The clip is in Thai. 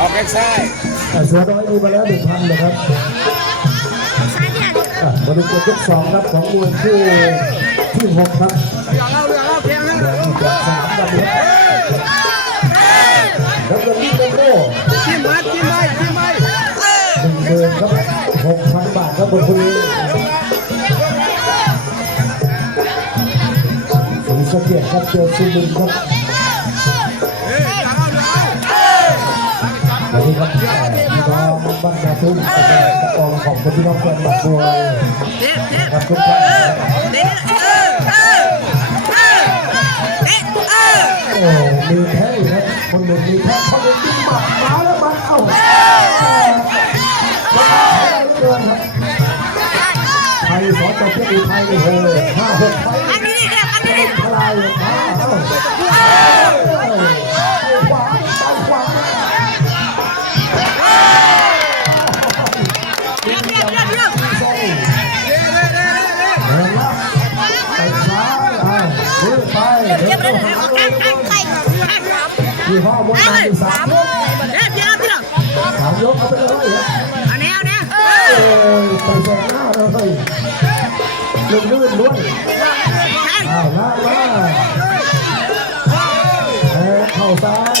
ออกแข้งซ้ายเสือน้อยดูมาแล้ว1,000นะครับมาดูเกมยก2ครับของมวยคู่ที่6ครับเพียงแล้วจากสนามดำครับแล้วก็ลิโก้จิ้มไป10,000ครับ 6,000 บาทครับบนคุณสุริสเกียรติครับเจอสุรินทร์ครับสวัสดีครับพี่น้องบ้านนาทุ่งตะกองของพี่น้องแฟนบักบัวครับทุกท่านโอ้มีแพ้ครับคนหนึ่งมีแพ้เขาเลยจิ้มหมัดมาแล้วมันเอ้าเกินครับไทยสอนต่อเพื่อนไทยเลย5-6 ไฟทลายเลยเอ้าขวายี่ห้อมวยมาอยู่3 ยก3 ยกเอาไปเลยไปแซงหน้าเลยลื่นล้วนเอาหน้ามาเข้าซ้าย